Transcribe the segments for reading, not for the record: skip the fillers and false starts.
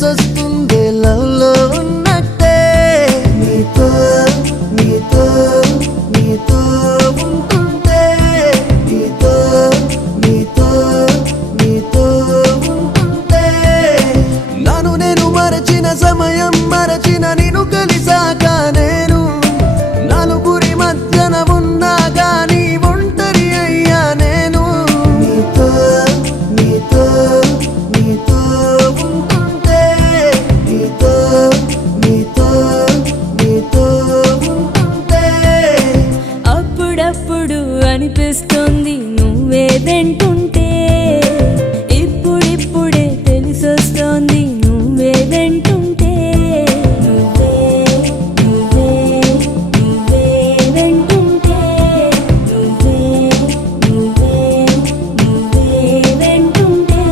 తెలిసొస్తుంది లవ్లో ఉన్నట్టే. నీతో నీతో నీతో ఉంటుంటే, నీతో నీతో నీతో ఉంటుంటే, నన్ను నేను మరచిన సమయం మరచిన నిన్ను కలిసాక నేను నలుగురి మధ్యన ఉన్నా గాని ఒంటరి అయ్యా నేను. నీతో నీతో నీతో ఉంటుంటే, నీతో నీతో నీతో ఉంటుంటే, అప్పుడప్పుడు అనిపిస్తుంది నువ్వేదంటుంటే, ఇప్పుడిప్పుడే తెలిసొస్తోంది నువ్వేదంటుంటే. నువ్వే నువ్వే నువ్వేదంటుంటే, నువ్వే నువ్వే నువ్వేదంటుంటే.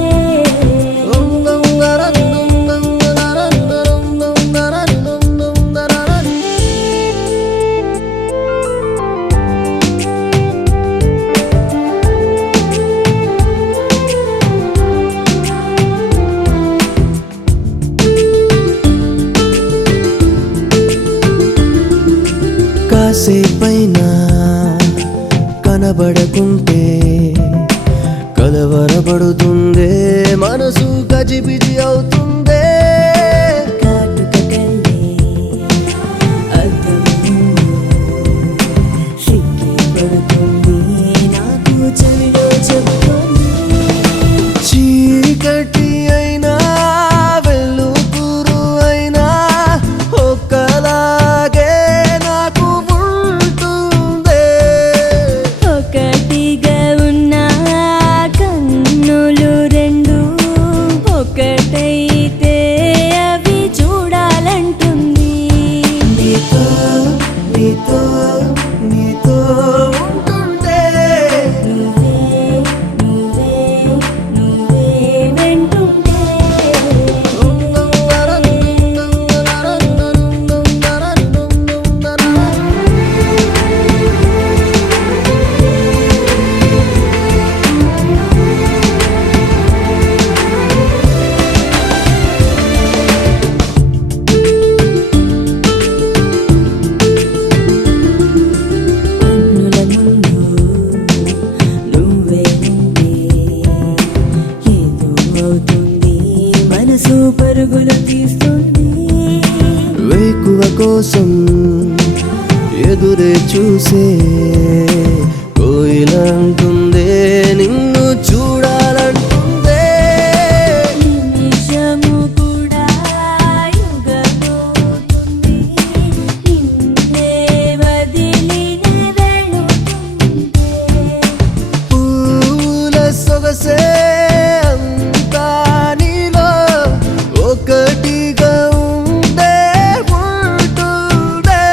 కాసేపైనా కనబడకుంటే కలవరపడుతుందే మనసు, గజిబిజి అవుతుందే. కాటుక కళ్ళే అద్దం ముందు సిగ్గి పడుతుంది, నాకు చెవిలో చెబుతోంది. చీకటి అయినా వెలుతురు అయినా ఒక్కలాగే నాకు ఉంటుందే. ఒకటిగా ఉన్న కన్నులు రెండు ఒకటైతే అవి చూడాలంటుంది. నీతో నీతో నీతో ఉంటుంటే, నువ్వే నువ్వే నువ్వే వెంటుంటే. కన్నుల ముందు నువ్వే ఉంటే ఏదో అవుతుంది, మనసు పరుగులు తీస్తుంది. వేకువ కోసం ఎదురే చూసే కోయిలంటుందే నిన్ను చూడాలంటుందే. నిమిషము కూడా యుగమవుతుంది, నిన్నే వదిలి వెళుతుంటే. పూల సొగసే అంతా నీలో ఒకటిగా ఉండే ఉంటుందే.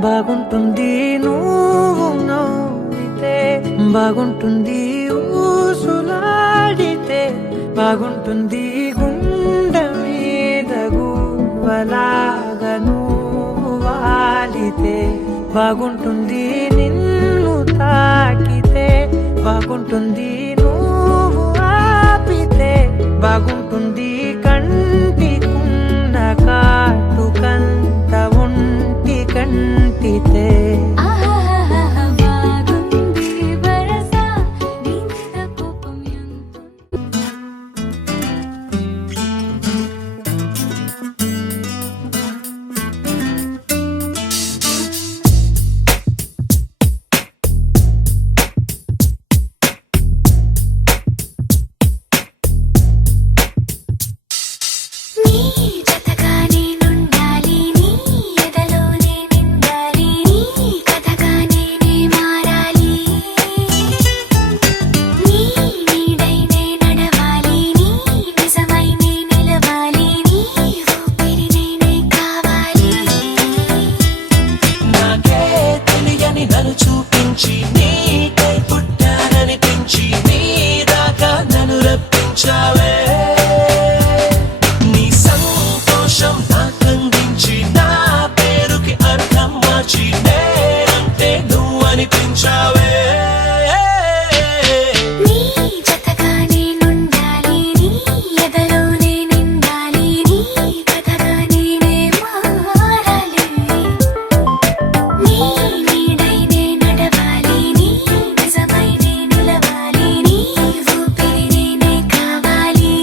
బాగుంటుంది నువ్వు నవ్వితే, బాగుంటుంది ఊసులాడితే, బాగుంటుంది గుండె మీద గువ్వలాగా నువ్వు వాలితే, బాగుంటుంది నిన్ను తాకితే, బాగుంటుంది నువ్వు ఆపితే, బాగుంటుంది కంటికున్న కాటుకంత ఒంటి కంటితే. ఆహాహాహా బాగుంది వరస నీ మీద కోపం ఎంత నీ జతగా నేనుండాలి, నీ ఎదలోనే నిండాలి, నీ కథగా నేనే మారాలి, నీ నీడై నే నడవాలి, నీ నిజమై నే నిలవాలి, నీ ఊపిరి నేనే కావాలి. నాకే తెలియని నన్ను చూపించి నీకై పుట్టాననిపించి నీ దాకా నన్ను రప్పించావే. నీ సంతోషం నాకందించి నా పేరుకి అర్థం మార్చి నేనంటే నువ్వు అనిపించావే. నీ జతగా నేనుండాలి, నీ ఎదలోనే నిండాలి, నీ కథగా నేనే మారాలి, నీ నీడై నే నడవాలి, నీ నిజమై నే నిలవాలి, నీ ఊపిరి నేనే కావాలి.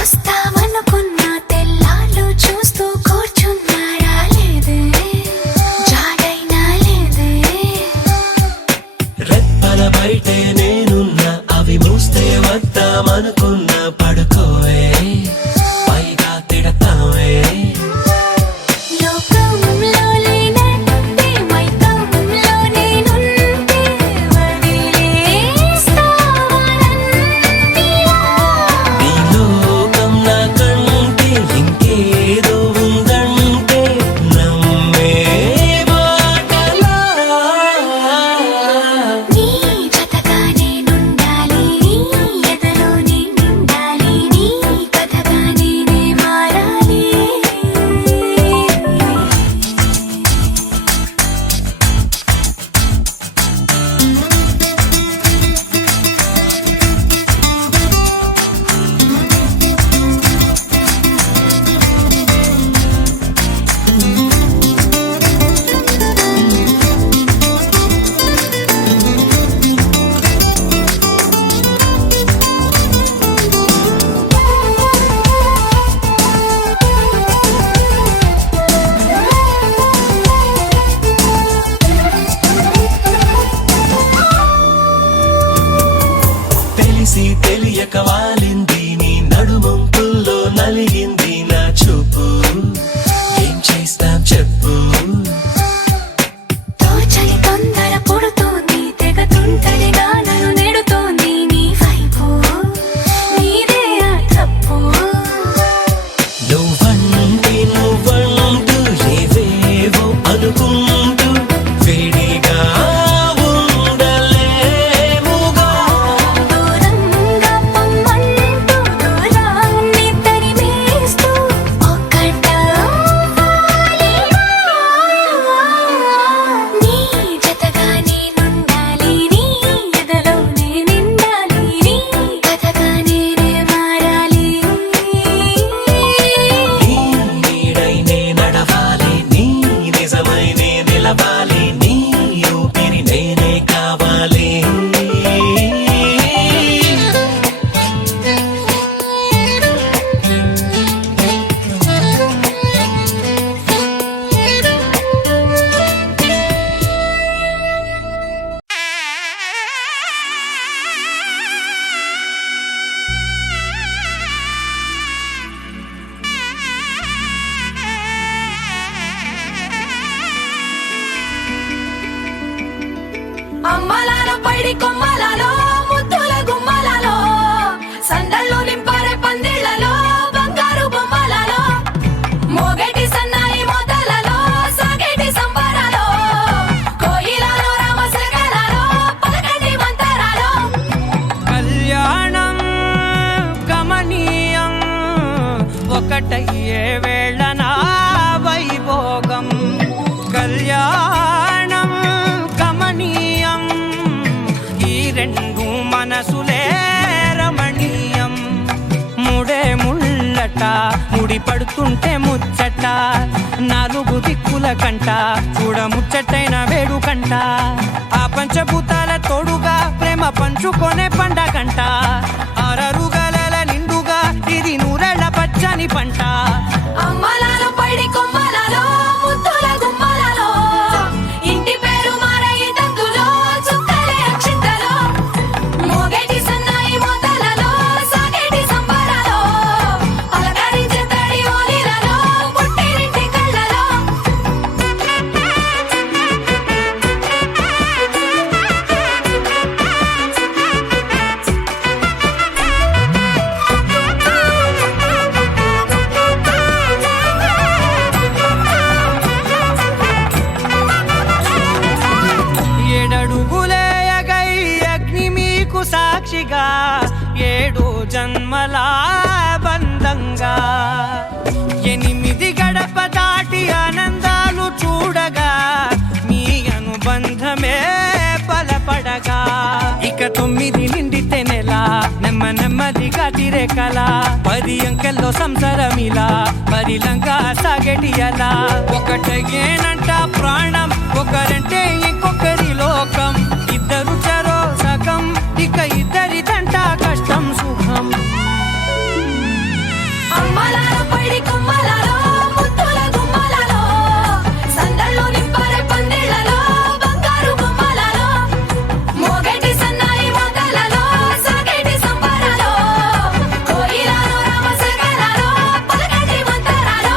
కల్లోకొస్తావనుకున్నా తెల్లాళ్ళు చూస్తూ కూర్చున్నా రాలేదే, జాడైనా లేదే. రెప్పల బయటే నేనున్నా అవి మూస్తే వద్దామనుకున్నా పడుకోవే పైగా తిడతావే. లోకంలో లేనంటే మైకంలో నేనుంటే వదిలేస్తావా నన్నిలా? నీ లోకం నాకంటే ఇంకేదో ఉందంటే నమ్మే మాటలా. నీ జతగా నేనుండాలి, నీ ఎదలోనే నిండాలి, నీ కథగా నేనే మారాలి. తెలిసి తెలియక వాలింది నీ నడుమంపుల్లో నలిగింది నా చూపు. ఏం చేస్తాం చెప్పు. తోచని తొందర పుడుతోంది, తెగ తుంటరిగా నన్ను నెడుతోంది నీ వైపు, నీదే ఆ తప్పు. నువ్వంటూ ఏవేవో అనుకుంటూ వేడిగా ఉండలేముగా. దూరంగా పొమ్మంటూ దూరాన్ని తరిమేస్తూ ఒక్కటవ్వాలిగా. పైడి కొమ్మలలో ముద్దుల గుమ్మలలో సందళ్ళు నింపరే పందిళ్లలో బంగారు బొమ్మలలో మోగేటి సన్నాయి మోతలలో సాగేటి సంబరాలో కోయిలలో రామశకలలో పలకండి మంతరాలో కళ్యాణం గమనీయం ఒకటయ్యే వేళ నా వైభోగం కళ్యాణం గమనీయం ఈ రెండు మనసులే రమణీయం ముడే ముళ్ళట ముడి పడుతుంటే ముచ్చట నాలుగు దిక్కుల కంట చూడ ముచ్చటైన వేడుకంట ఆ పంచభూతాల తోడుగా ప్రేమ పంచుకొనే పండగంట ఆరరుగల నిండుగా ఇది నూరెళ్ళ పచ్చని పంట అమ్మలలో పైడి కొమ్మలలో ముద్దుల గుమ్మలలో ఇంటి పేరు మారయి తందులో చుక్కలే అక్షింతలో మోగేటి సన్నాయి మోతలలో సాగేటి సంబరాలో పలకరించే తడి ఓలిలలో పుట్టినింటి కళ్ళలో ఏడడుగులే ఎగై అగ్ని మీకు సాక్షిగా ఏడు జన్మల బంధంగా ఎనిమిది గడప దాటి ఆనందాలు చూడగా మీ అనుబంధమే బలపడగా ఇక 9 నిండితే నెల నెమ్మదిగా తిరేకల 10 అంకెల్లో సంసారమిలా పరిలంగా సాగటియలా ఒకటేనంట ప్రాణం ఒకరంటే ఇంకొకరి లోకం ఇద్దరు చరో సగం ఇక ఇద్దరిదంట కష్టం సుఖం అమ్మలలో పైడి కొమ్మలలో ముద్దుల గుమ్మలలో సందళ్ళు నింపరే పందిళ్లలో బంగారు బొమ్మలలో మోగేటి సన్నాయి మోతలలో సాగేటి సంబరాలో కోయిలలో రామశకలలో పలకండి మంతరాలో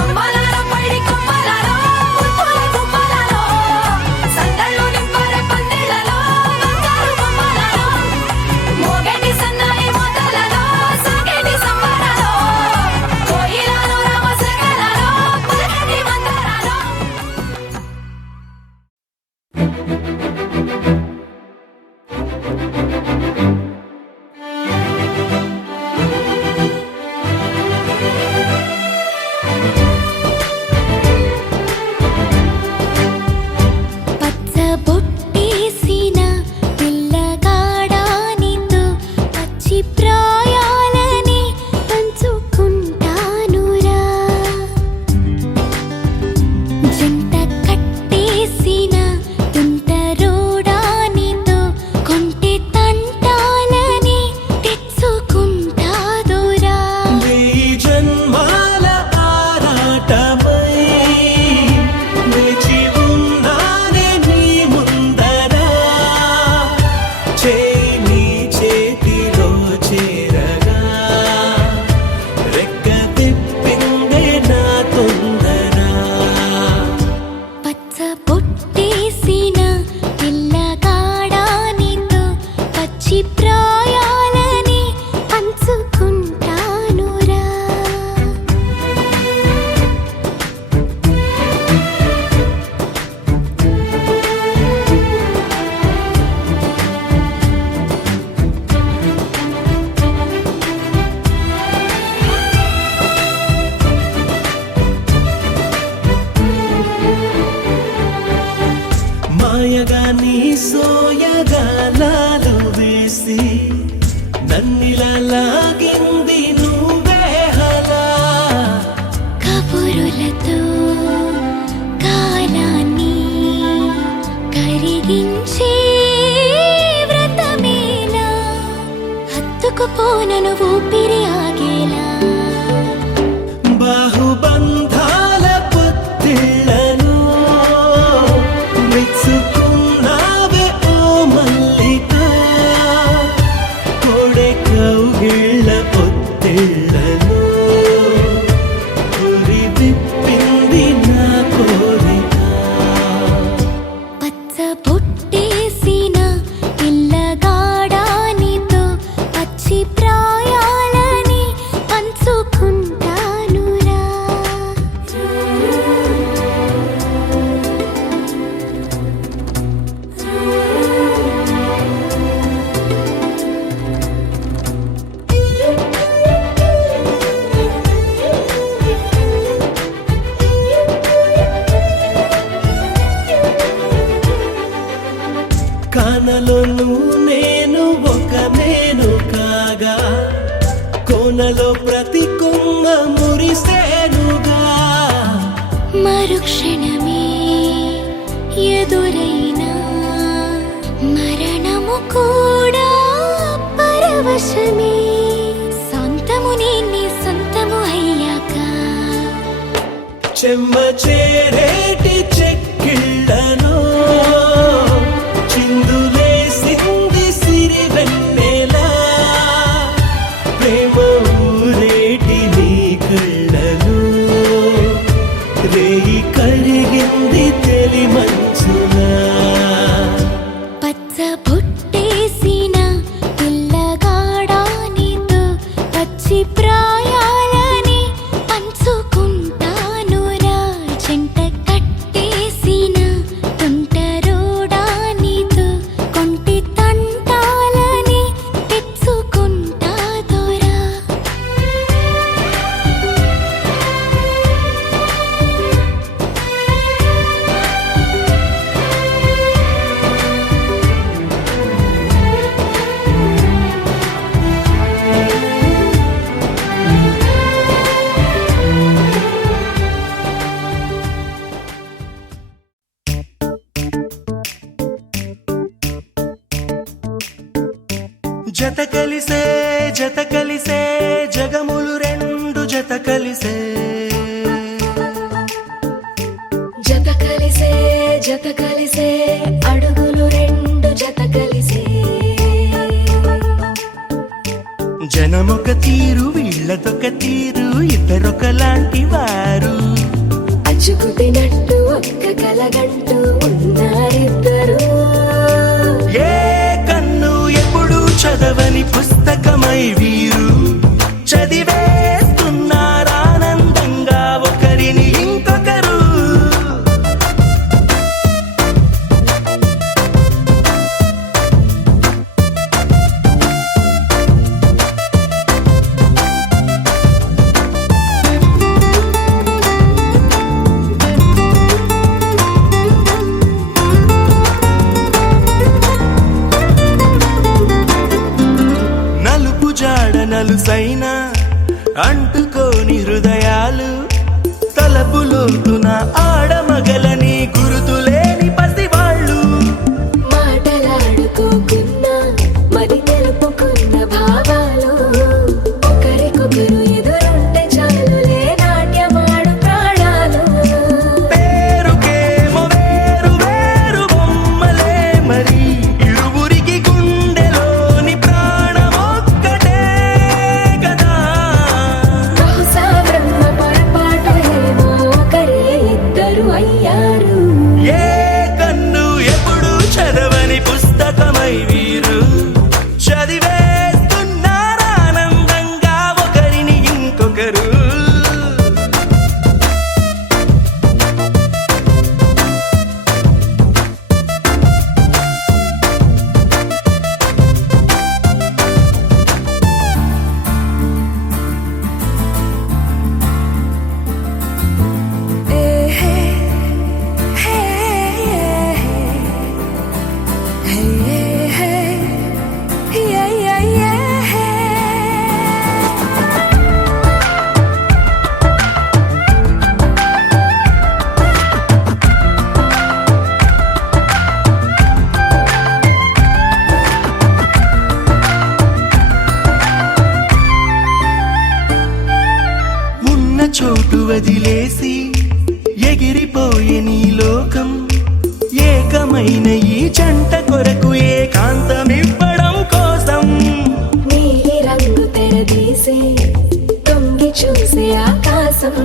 అమ్మలలో పైడి కొమ్మలలో ముద్దుల గుమ్మలలో సందళ్ళు నింపరే పందిళ్లలో బంగారు బొమ్మలలో మోగేటి సన్నాయి మోతలలో సాగేటి సంబరాలో కోయిలలో రామశకలలో పలకండి మంతరాలో పచ్చ బొట్టేసిన పిల్లగాడానితో పచ్చి ప్రాయాలని పంచుకుంటానురా జంట కట్టేసిన తుంటరోడానితో కొంటె తంటాలని తెచ్చుకుంటాదురా వెయ్యి జన్మాల ఆరాటమై వేచి ఉన్నానే నీ ముందర చేయి నీ చేతిలో చేరగా రెక్క తిప్పిందే నా తొందర పచ్చ బొట్టేసిన పిల్లగాడానితో పచ్చి ప్రాయాలని పంచుకుంటానురా మాయగా నీ సోయగాలాలు వేసి నన్నిలా లాగింది నువ్వే హలా కబురులతో కాలాన్ని కరిగించే వ్రతమేలా హత్తుకుపోనను ఊపిరి ఆగేలా బాహుబంధాల పొత్తిళ్లను మెచ్చుకున్నావే ఓ మల్లిక కొడే కౌగిళ్ళ మరుక్షణమే ఎదురైనా మరణము కూడా పరవశమే. సొంతము నీ సొంతము అయ్యాక చెమ్మ చేరేటి చెక్కిళ్ళను చిందులేసింది సిరి వెన్నెలా. ప్రేమ ఊరేటి నీ కళ్ళను రేయి కరిగింది తెలి మంచునా. పచ్చ పుట్టేసిన పిల్లగాడానితో పచ్చి ప్రాయాలని పంచుకుంటానురా. చెంట కట్టేసిన తుంటరోడానితో కొంటి తంటాలని తెచ్చుకుంటాదోరా. జత కలిసే జత కలిసే జగములు రెండు జత కలిసే. జత కలిసే జత కలిసే అడుగులు రెండు జత కలిసే. జనమొక తీరు వీళ్ళదొక తీరు ఇద్దరొకలాంటి వారు. అచ్చుకుతినట్టు ఒక్క కలగంటూ ఉన్నారిద్దరు. ఏ కన్ను ఎప్పుడు చదవని పుస్తకమై వీరు చదివేస్తున్నారానందంగా ఒకరిని ఇంకొకరు. నలుపు జాడ నలుసైన అంటుకోని హృదయాలు తలపులోతున ఆడమగలని గురుతులేని పసివాళ్ళు. మాటలాడుకోకున్నా మరి తెలుపుకున్న భావాలు ఒకరికొకరు ఎదురుంటే చాలులే నాట్యమాడు ప్రాణాలు. పేరుకేమో వేరు వేరు బొమ్మలే మరి ఇరువురికి గుండెలోని ప్రాణమొక్కటే కదా. బహుశా బ్రహ్మ పొరపాటు ఏమో ఒకరే ఇద్దరు అయ్యారు. ఏ కన్ను ఎప్పుడు చదవని పుస్తకమై వీరు చదివేస్తున్నారానందంగా ఒకరిని ఇంకొకరు. ఉన్న చోటు వదిలేసి ఎగిరిపోయే నీ లోకం. ఏకమైన ఈ జంట కొరకు ఏకాంతమివ్వడం కోసం నీలి రంగు తెరదీసే తొంగి చూసే ఆకాశం.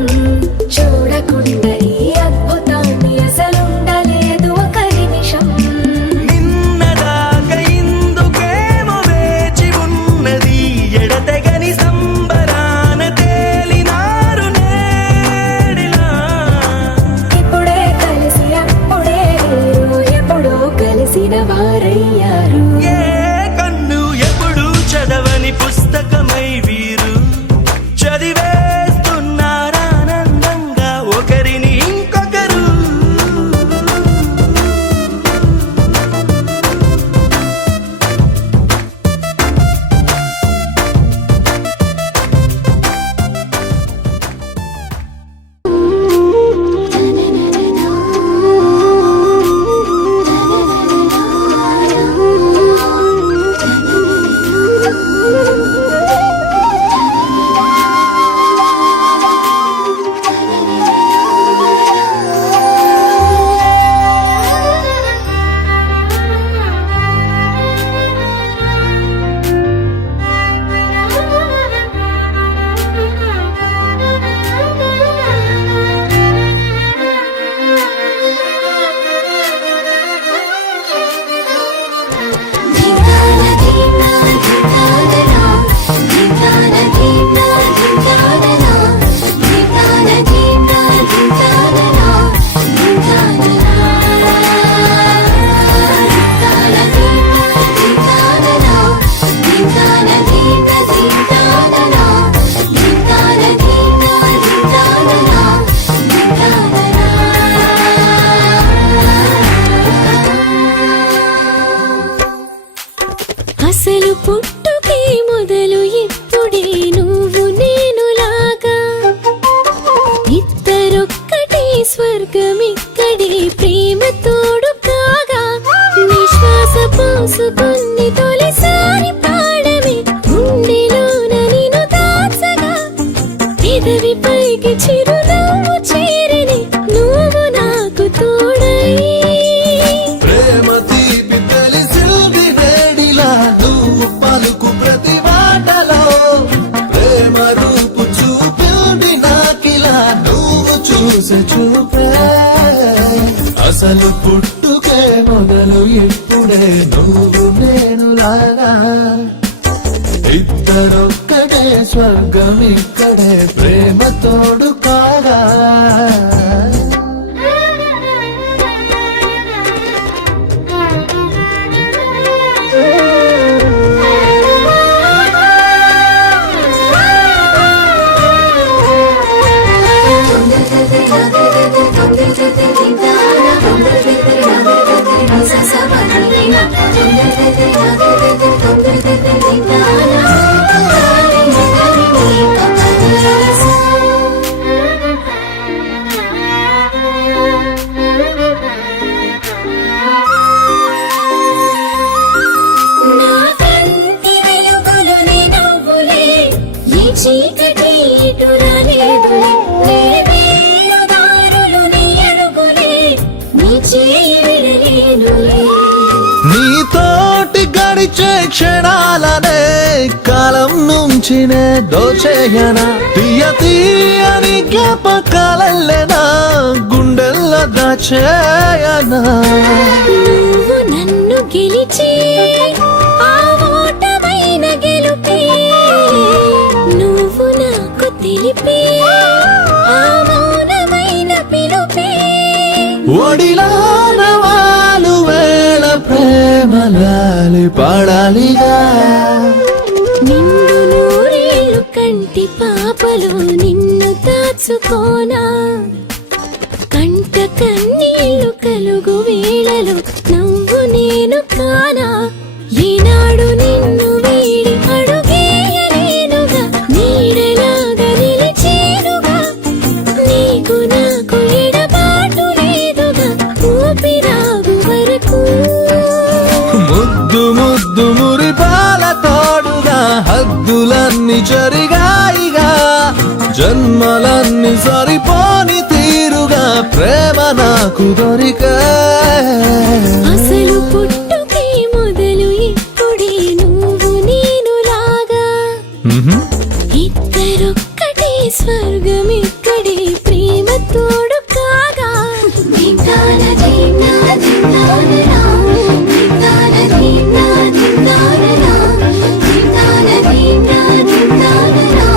చూడకుండా ఈ అద్భుతాన్ని అసలుండలేదు ఒక నిమిషం. నిన్నదాకా ఇందుకేమో వేచి ఉన్నది ఎడతెగని సంబరాన తేలినారు నేడిలా. ఇప్పుడే కలిసి అప్పుడే వీరు ఎప్పుడో కలిసిన వారయ్యారు. ఏ కన్ను ఎప్పుడు చదవని పుస్తకమై వీరు చదివేస్తున్నారానందంగా ఒకరిని పెదవి పైకి చిరునవ్వు చేరిని నువ్వు నాకు తోడై ప్రేమ తీపి తెలిసింది వేడిలా నువ్వు పలుకు ప్రతి మాటలో ప్రేమ రూపు చూపింది నాకిలా నువ్వు చూసే చూపే అసలు పుట్టుకే మొదలు ఇప్పుడే నువ్వు నేను లాగా ఇద్దరొక్కడే స్వర్గం ఇక్కడే ప్రేమ తోడు కాగా చీకటి ఇటు రాలేదులే నీ వేలు దారులు నీ అడుగులే నీ చేయి విడలేనులే నీతోటి గడిచే క్షణాలనే కాలం నుంచి నే దోచేయనా తీయ తీయని జ్ఞాపకాలెనా గుండెల్లో దాచేయనా నువ్వు నన్ను గెలిచి ఆ ఓటమైన గెలుపే నువ్వు నాకు తెలిపే ఆ మౌనమైన పిలుపే ఒడిలాన వాలు వేళ ప్రేమలాలి పాడాలిగా నిన్ను నూరేళ్ళు కంటి పాపలు నిన్ను దాచుకోనా కంట కన్నీళ్లు కలుగు వేళలు నవ్వు నేను కానా ఈనాడు నిన్ను వీడి అడుగేయలేనుగా నీడలాగా నిలిచేనుగా నీకు నాకు ఎడబాటు లేదుగా ఊపిరాగు వరకు ముద్దు ముద్దు మురిపాల తోడుగా హద్దులన్నీ జరిగాయిగా జన్మలన్నీ సరిపోని తీరుగా ప్రేమ నాకు దొరికా అసలు పుట్టుకే మొదలు ఇప్పుడే నువ్వు నేను లాగా ఇద్దరొక్కటే స్వర్గం ఇక్కడే ప్రేమ తోడు కాగా దిందాన దిందాన దిందానరా దిందాన దిందాన దిందానరా దిందాన దిందాన దిందానరా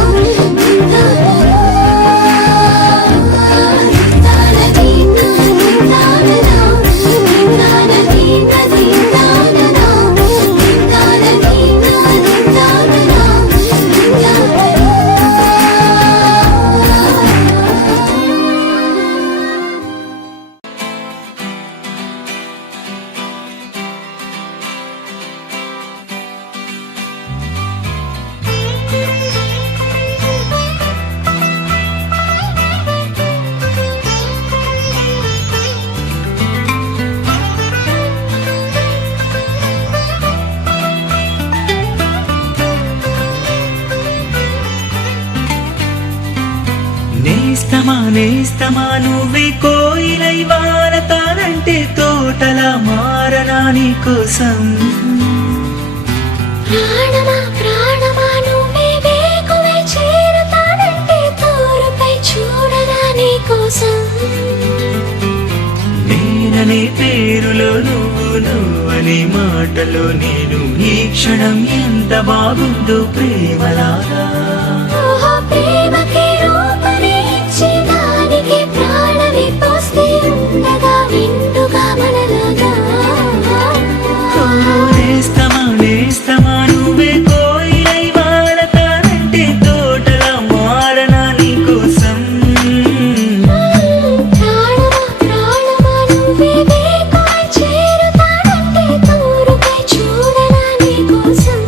నేస్తమా నేస్తమా నువ్వే కోయిలై వారతానంటే తోటలా మారనా నీ కోసం ప్రాణమా ప్రాణమా నువ్వే వేకువే చేరుతానంటే తోరుపై చూడరా నీ కోసం నేననే పేరులో నువ్వనే మాటలో నేను ఈ క్షణం ఎంత బాగుందో ప్రేమలాగా ఓహో ప్రేమకి రూపమే ఇచ్చి దానికి ప్రాణమి పోస్తే ఉండగా విండుగా మనలాగా నేస్తమా నేస్తమా నువ్వే కోయిలై వాడతానంటే తోటలా మారనా నీ కోసం ప్రాణమా ప్రాణమా నువ్వే వేకువే చేరుతానంటే తోరుపై చూడరా నీ కోసం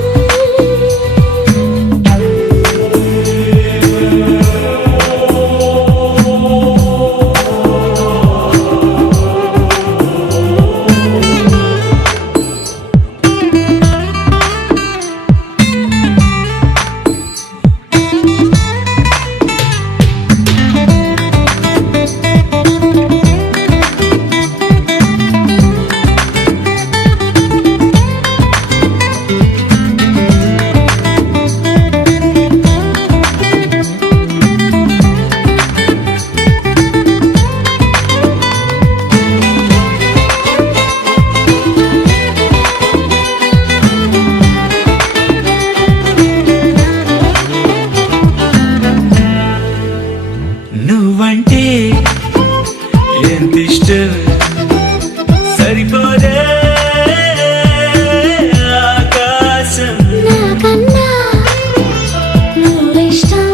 నువ్వంటే ఎంత ఇష్టం సరిపోదే ఆకాశం నాకన్నా నువ్విష్టం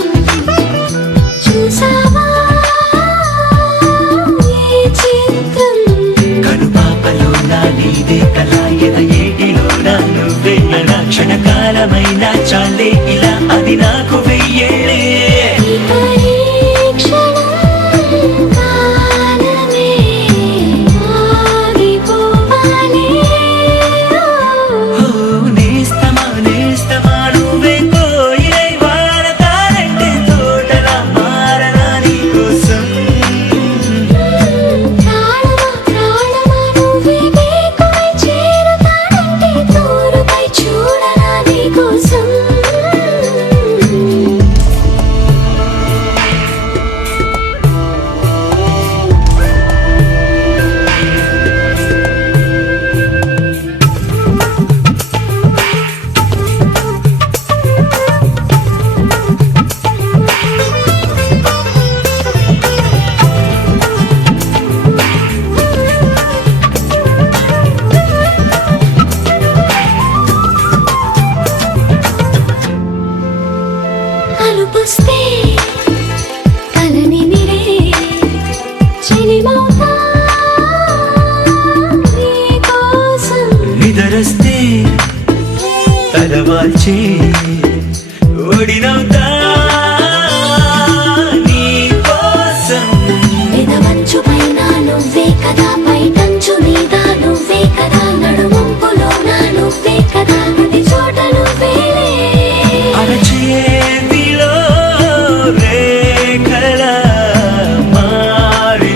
చూసావా ఈ చిత్రం కనుపాపలో నా నీదే కళ ఎద ఏటిలో నా నువ్వే నా క్షణకాలమైన చాలే ఇలా అది నాకు వెయ్యేళ్ళే ఈ పరీక్షణం కాలమే ఆగిపోవాలి నేస్తమా నేస్తమా నువ్వే కోయిలై వాడతానంటే తోటలా మారనా నీకోసం ప్రాణమా ప్రాణమా నువ్వే వేకువై చేరుతానంటే తూరుపై చూడనా నీకోసం అలుపుస్తే కలని మిరే చెలిమౌతా నీకోసం నిదరస్తే తలవాల్చే ఓడినవుతా నీకోసం పెదవంచు పైన నువ్వే కదా పైటంచు మీద నువ్వే కదా నడుమంపులో నా నువ్వే కదా ప్రతి చోట నువ్వేలే అరచేతిలో రేఖల మారిపోయావే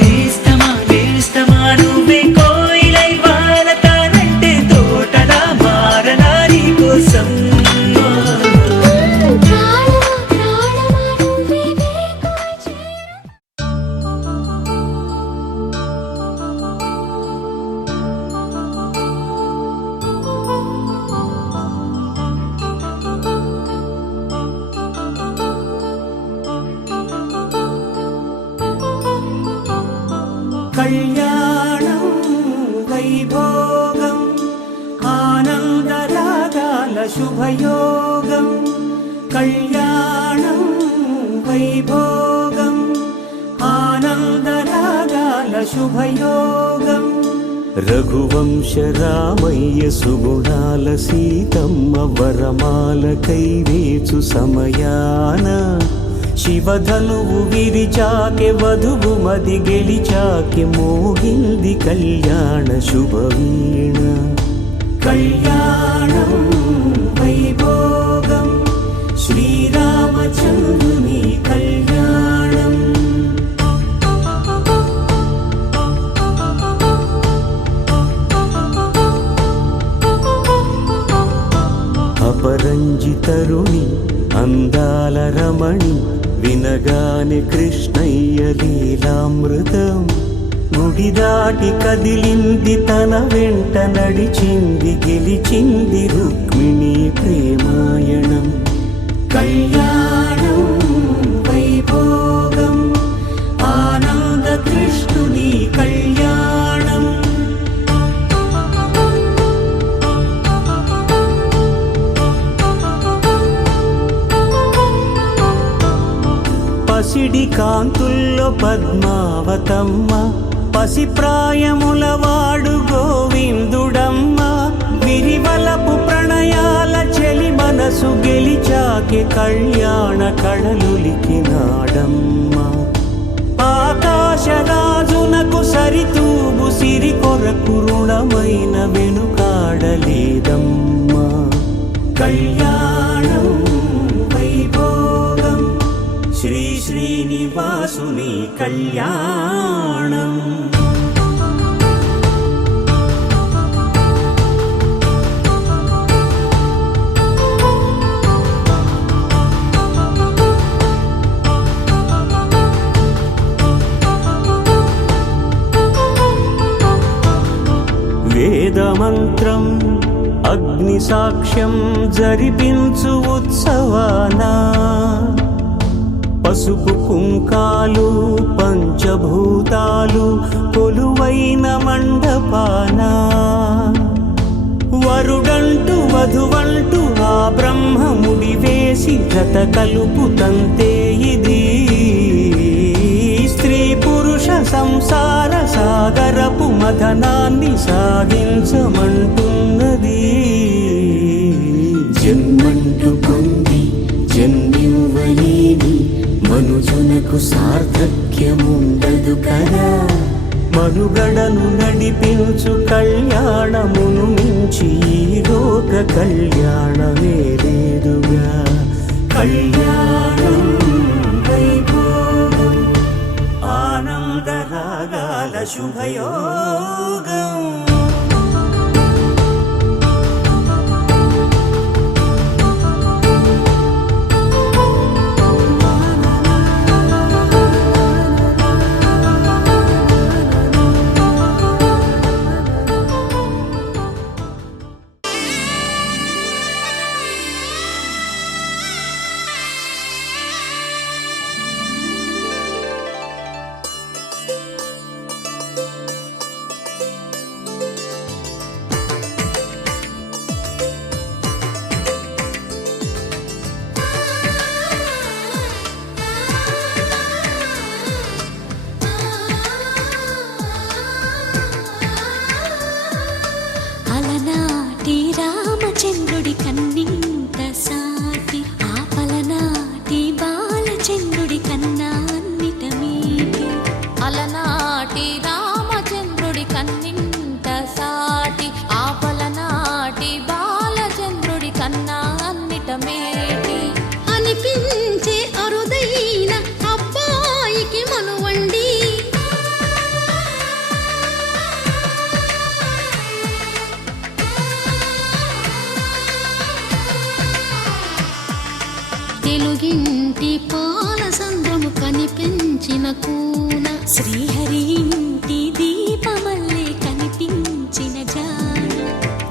నేస్తమా నేస్తమా నువ్వే కోయిలై వాడతానంటే తోటలా మారనా నీకోసం ప్రాణమా ప్రాణమా నువ్వే వేకువై చేరు కళ్యాణం వైభోగం ఆనందరాగాల శుభయోగం కళ్యాణం వైభోగం ఆనందరాగాల శుభయోగం రఘువంశ రామయ్య సుగుణాల సీతమ్మ వరమాల కైవేచు సమయాన శివధనువు విరిచాకె వధువు మది గెలిచాకె మోగింది కళ్యాణ శుభవీణ కళ్యాణం వైభోగం శ్రీరామచంద్రుని కళ్యాణం అపరంజి తరుణి అందాల రమణి వినగానే కృష్ణయ్య లీలామృతం గుడి దాటి కదిలింది తన వెంట నడిచింది గెలిచింది రుక్మిణి ప్రేమాయణం కళ్యాణం వైభోగం ఆనంద కృష్ణుని కళ్యాణం పసిడి కాంతుల్లో పద్మావతమ్మ పసిప్రాయముల వాడు గోవిందుడమ్మ విరివలపు ప్రణయాల చెలి మనసు గెలిచాకె కళ్యాణ కళలులికినాడమ్మ ఆకాశరాజునకు సరితూబు సిరి కొరకు రుణమైన వెనుకాడలేదమ్మా కళ్యాణం వైభోగం శ్రీ శ్రీనివాసుని కళ్యాణం వేదమంత్రం అగ్ని సాక్ష్యం జరిపించు ఉత్సవానా పసుపు కుంకాలు పంచభూతాలు కొలువైన మండపాన వరుడంటూ వధువంటూ ఆ బ్రహ్మముడి వేసి జత కలుపుతంతే ఇది స్త్రీ పురుష సంసార సాగరపు మథనాన్ని సాగించమంటున్నది. జన్మంటూ పొంది జన్మివ్వలేని మనుజునకు సార్థక్యముండదు కదా. మనుగడను నడిపించు కళ్యాణమును మించి ఈ లోక కళ్యాణమే లేదుగా. కళ్యాణం వైభోగం ఆనందరాగాల శుభయోగం. అలనాటి రామచంద్రుడి కన్నింత సాటి ఆపలనాటి బాలచంద్రుడి కన్నా అన్నిట మీటి. అలనాటి రామచంద్రుడి కన్నింత సాటి ఆపలనాటి బాలచంద్రుడి కన్నా అన్నిట మేటి అనిపించే అరుదైన అబ్బాయికి మనువండి. తెలుగింటి పాల సంద్రము కనిపించిన కూన శ్రీహరి ఇంటి దీపమల్లే కనిపించిన జాన.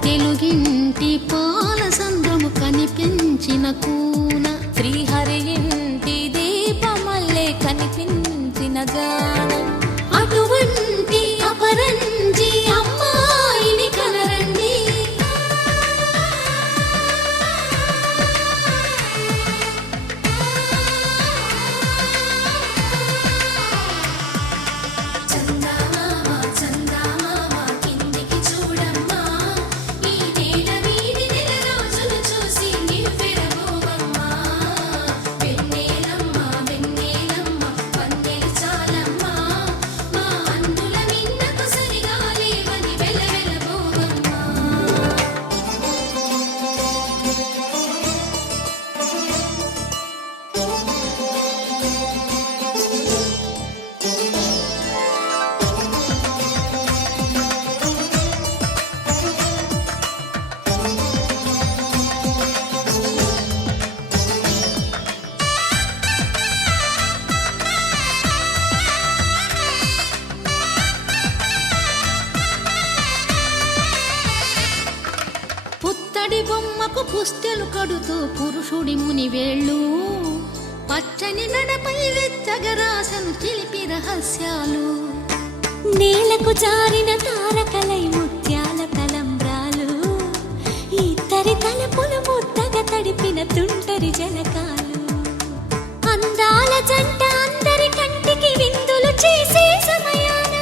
తెలుగింటి పాల సంద్రము కనిపించిన కూన శ్రీహరి ఇంటి దీపమల్లే కనిపించిన జాన. అటువంటి అపరంజి అమ్మాయిని కనరండి. చందమామ చందమామ కిందికి చూడమ్మా, ఈ నేల వీడి నెల రోజులు చూసి నివ్వెరబోవమ్మా. వెన్నెలమ్మ వెన్నెలమ్మ వందెలు చాలమ్మా, మా అందుల మిన్నకు సరిగా లేవని వెలవెలబోవమ్మా. పుత్తడి బొమ్మకు పుస్తెలు కడుతూ పురుషుడి ముని వేళ్ళు, పచ్చని నడపై వెచ్చగరాసను చిలిపి రహస్యాలు. నేలకు జారిన తారకలై ముత్యాల తలంబ్రాలు, ఇద్దరి తలపులు ముద్దగా తడిపిన తుంటరి జలకాలు. అందాల జంట అందరి కంటికి విందులు చేసే సమయాన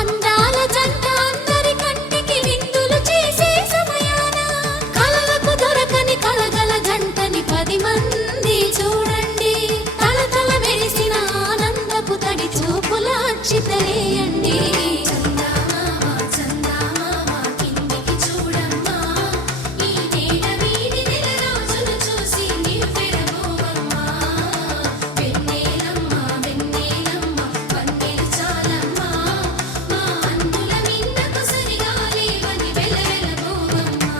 అందాల జంట అందరి కంటికి విందులు చేసే సమయాన కలలకు దొరకని కలగల జంటని 10 మంది చూడండి. తలతల మెరిసిన ఆనందపు తడి చూపుల అక్షితలేయండి. చందమామ చందమామ కిందికి చూడమ్మా, ఈ నేల వీడి నెల రోజులు చూసి నివ్వెరబోవమ్మా. వెన్నెలమ్మ వెన్నెలమ్మ వందెలు చాలమ్మా, మా అందుల మిన్నకు సరిగా లేవని వెలవెలబోవమ్మా.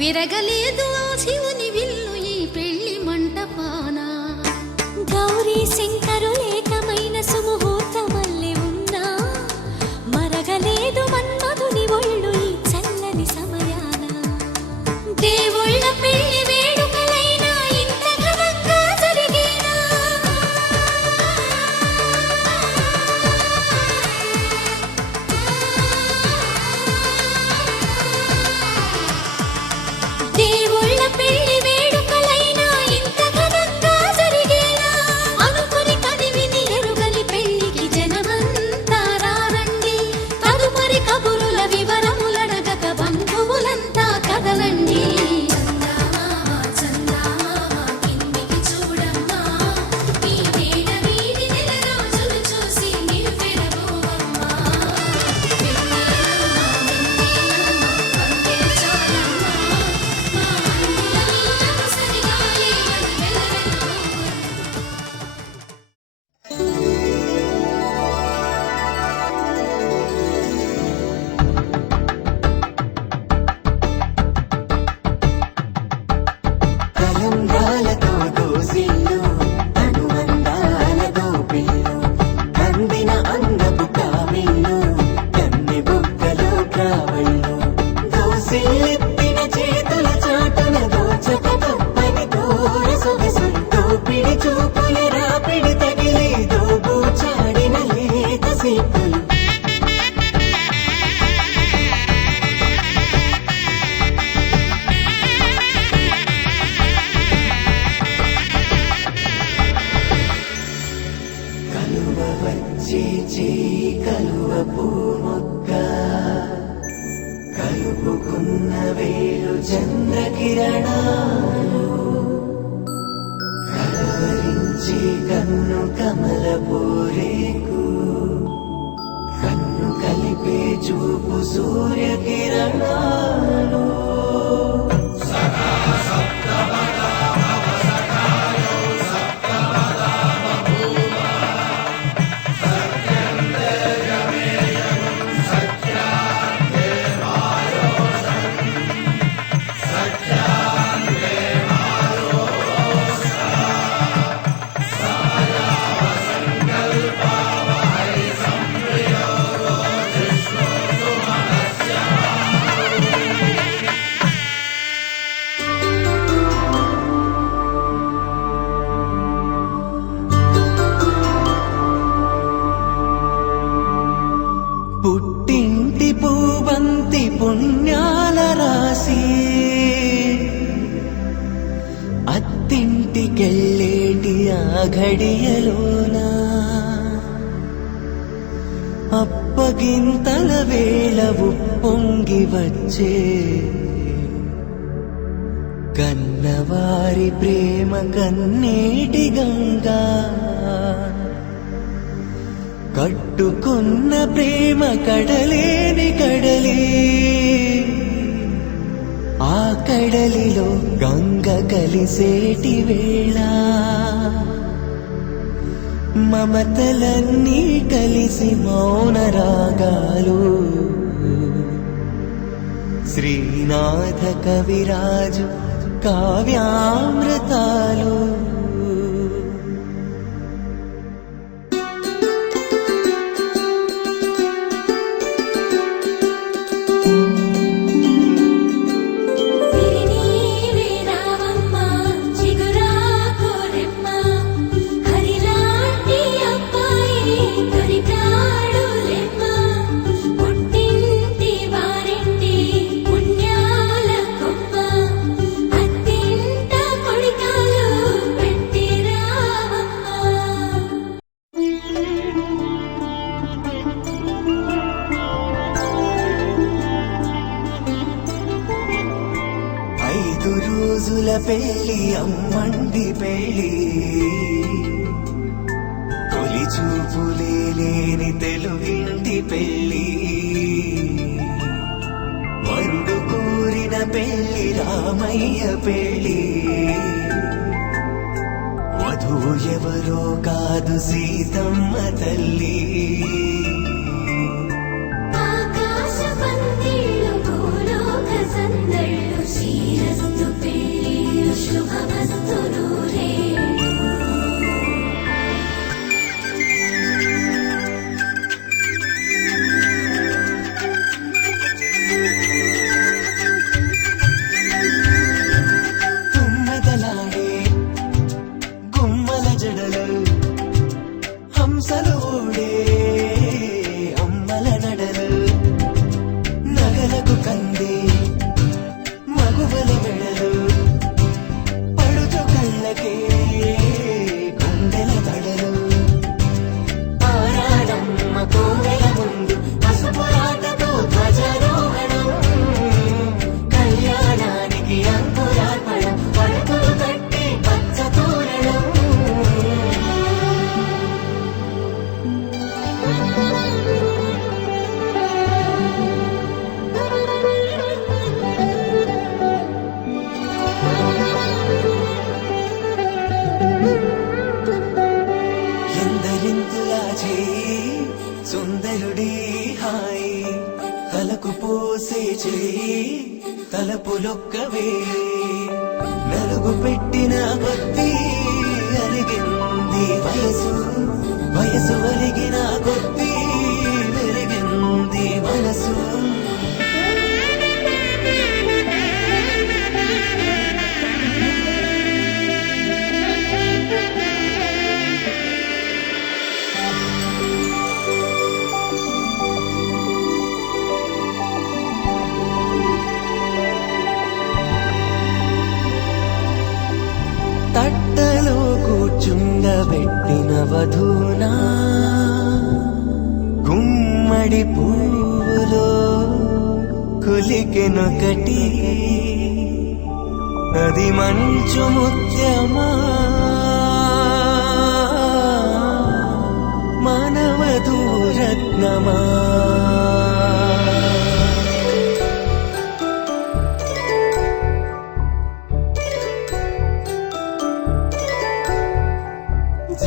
విరగలేదు ఆ శివుని విల్లు ఈ పెళ్లి మంటపాన. గౌరీ శంకరు ఏకమైన సుముహూర్తమల్లె ఉన్నా మరగలేదు మన్మధుని ఒళ్ళు ఈ చల్లని సమయాన. దేవుళ్ళ పెళ్లి వేడుకలైనా ఇంత ఘనంగా జరిగేనా? దేవుళ్ళ పెళ్లి వేడుకలైనా ఇంత ఘనంగా జరిగేనా? అనుకుని కనివిని ఎరుగని పెళ్లికి జనమంతా రారండి. తదుపరి కబురుల వివరములడగక బంధువులంతా కదలండి. చందమామ చందమామ కిందికి చూడమ్మా, ఈ వేళ వీడి నెల రోజులు చూసి నివ్వెరబోవమ్మా. వెన్నెలమ్మ వందే చాలమ్మా, మా అన్నుల నీకు సరిగాలే అని వెలవెలబోవమ్మా. తలంబ్రాలతో దోసిళ్ళు అనుబంధాలతో పిల్లు కందిన అందపు కావిళ్ళు కన్నె బుగ్గలో కావళ్ళు దోసిళ్ళెత్తిన చేతుల చాటున దోచక తప్పని దూర సొగసులు దోపిడి చూపుల రాపిడి తగిలి దోబూచాడిన లేత సీపులు కలువ వచ్చే చేయి కలువ పూమొక్క కలుపుకున్న వేలు చంద్రకిరణాలు కలవరించే కన్ను కమల పూరేకు కన్ను కలిపే చూపు సూర్యకిరణాలు పుట్టింటి పూబంతి పుణ్యాల రాసి అత్తింటికెళ్ళేటి ఆ ఘడియలోనా అప్పగింతల వేళ ఉప్పొంగి వచ్చే కన్నవారి ప్రేమ కన్నీటి గంగా కట్టుకున్న ప్రేమ కడలేని కడలి ఆ కడలిలో గంగ కలిసేటి వేళ మమతలన్నీ కలిసి మౌన రాగాలు శ్రీనాథ కవిరాజు కావ్యామృతాలు సిరినీవే రావమ్మ చిగురాకు రెమ్మ హరిలాంటి అబ్బాయి దొరికాడు లెమ్మ పుట్టింటి వారింటి పుణ్యాల కొమ్మ అత్తింట కొడికాలు పెట్టి రావమ్మ. 5 రోజుల పెళ్లి అమ్మండి పెళ్లి తొలి చూపులే లేని తెలుగింటి పెళ్లి వరుడు కోరిన పెళ్లి రామయ్య పెళ్లి వధువు ఎవరో కాదు సీతమ్మ తల్లి ఆకాశ పందిళ్ళు భూలోక సందళ్ళు శ్రీ మెదడుడే హాయి తలకు పోసే చేయి తలపులొక్కవే నలుగు పెట్టిన కొద్దీ అలిగింది వయసు వయసు వలిగిన కొద్దీ వెలిగింది మనసు తట్టలో కూర్చుండబెట్టిన వధూనా గుమ్మడి పువ్వులో కులికెనొకటి అది మంచు ముత్యమా మనవధూరత్నమా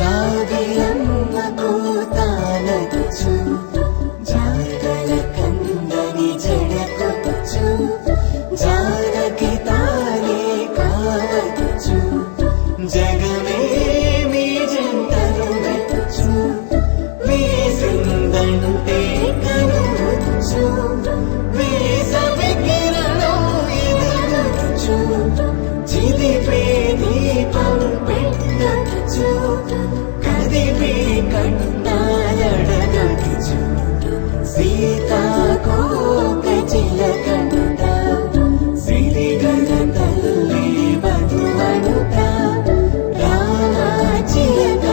జాబిలమ్మ కూతానదుచు జాగల కందని జడకొచ్చు జానకి తానే కావదుచు జగమే మీ జంటను మెచ్చు వేసిందంటే కనువచ్చు వేసవి కిరణం ఎదుగుచు చిదిపే దీపం పెట్టచ్చు కదిపే కట్టాలడగచ్చు సీతాకోక చిలకంట సిరిగల తల్లి బతువనుట రామాచిలక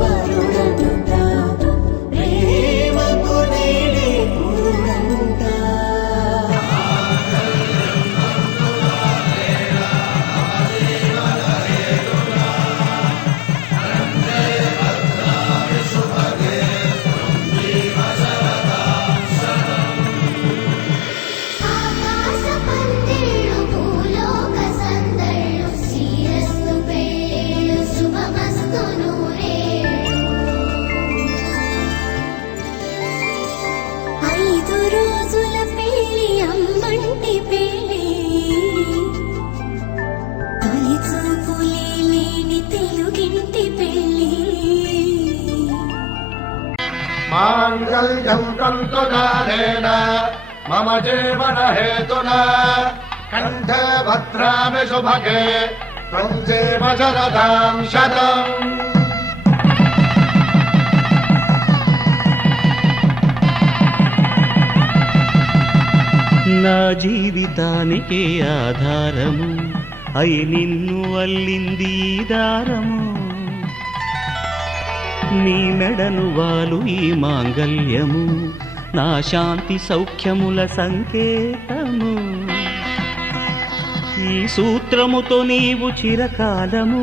వరుడంట ప్రేమకు నేడే పూడంట ఆకాశ పందిళ్ళు భూలోక సందళ్ళు శ్రీరస్తు పెళ్ళిళ్ళు శుభమస్తు నూరేళ్ళు 5 రోజుల పెళ్ళి అమ్మంటి పెళ్ళి తొలి చూపులే లేని తెలుగింటి పెళ్ళి మాంగళ్యం తంతుకాలేన మమ జీవన హేతునా కంఠే భద్రామి శుభగే త్వం జీవ శరదాం శతం. నా జీవితానికే ఆధారము అయి నిన్ను అల్లింది ఈ దారము నీ మెడను వాలు ఈ మాంగల్యము నా శాంతి సౌఖ్యముల సంకేతము ఈ సూత్రముతో నీవు చిరకాలము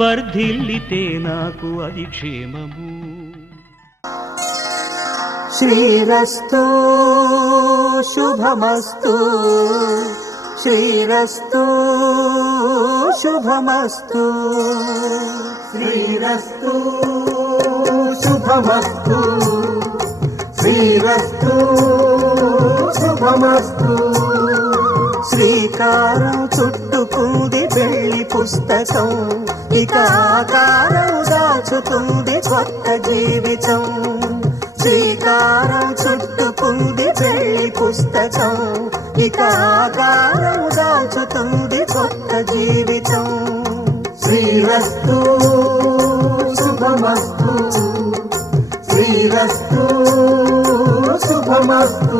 వర్ధిల్లితే నాకు అది క్షేమము. శ్రీరస్తు శుభమస్తు శ్రీరస్తు శుభమస్తు శ్రీరస్తు శుభమస్తు శ్రీరస్తు శుభమస్తు శ్రీకారం చుట్టుకుంది పెళ్లి పుస్తకం ఇక ఆకారం దాచుతుంది కొత్త జీవితం శ్రీకారం చుట్టుకుంది పెళ్లి పుస్తకం ఇక ఆకారం దాచుతుంది కొత్త జీవితం శ్రీరస్తు శుభమస్తు శ్రీరస్తు శుభమస్తు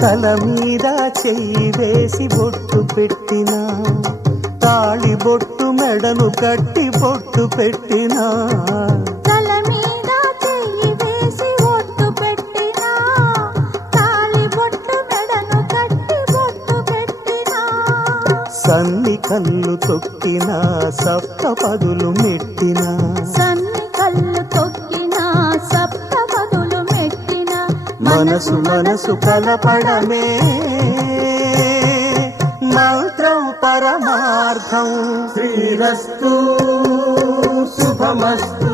తల మీద చెయ్యి వేసి బొట్టు పెట్టినా తాళి బొట్టు మెడను కట్టి బొట్టు పెట్టినా తల మీద చెయ్యి వేసి ఒట్టు పెట్టినా తాళి సన్ని కళ్ళు తొక్కిన సప్తపదులు మెట్టిన సన్ని కళ్ళు తొక్కిన సప్తపదులు మెట్టిన మనసు మనసు కలపడమే మంత్రం పరమార్థం. శ్రీరస్తు శుభమస్తు,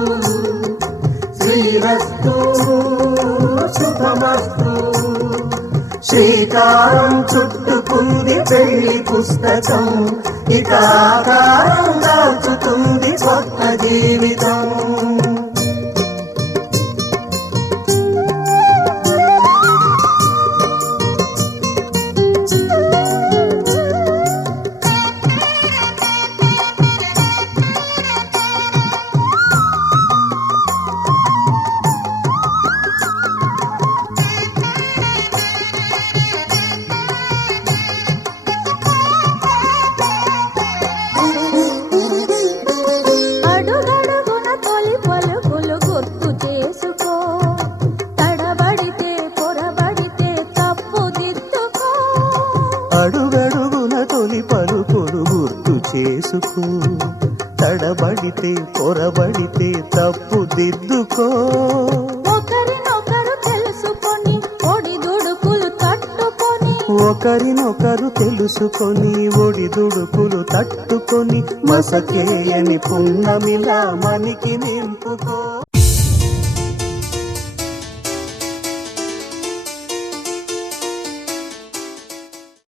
శ్రీరస్తు శుభమస్తు. శ్రీకారం చుట్టుకుంది పెళ్లి పుస్తకం, ఇక ఆకారం దాచుతుంది కొత్త జీవితం. అడుగడుగున తొలి పలుకులు గుర్తు చేసుకో, తడబడితే పొరబడితే తప్పు దిద్దుకో. అడుగడుగున తొలి పలుకులు గుర్తు చేసుకో, తడబడితే పొరబడితే తప్పు దిద్దుకో. ఒకరినొకరు తెలుసుకొని ఒడిదుడుకులు తట్టుకొని, ఒకరినొకరు తెలుసుకొని ఒడిదుడుకులు తట్టుకొని మసకేయని పున్నమిలా మనకి నింపుకో.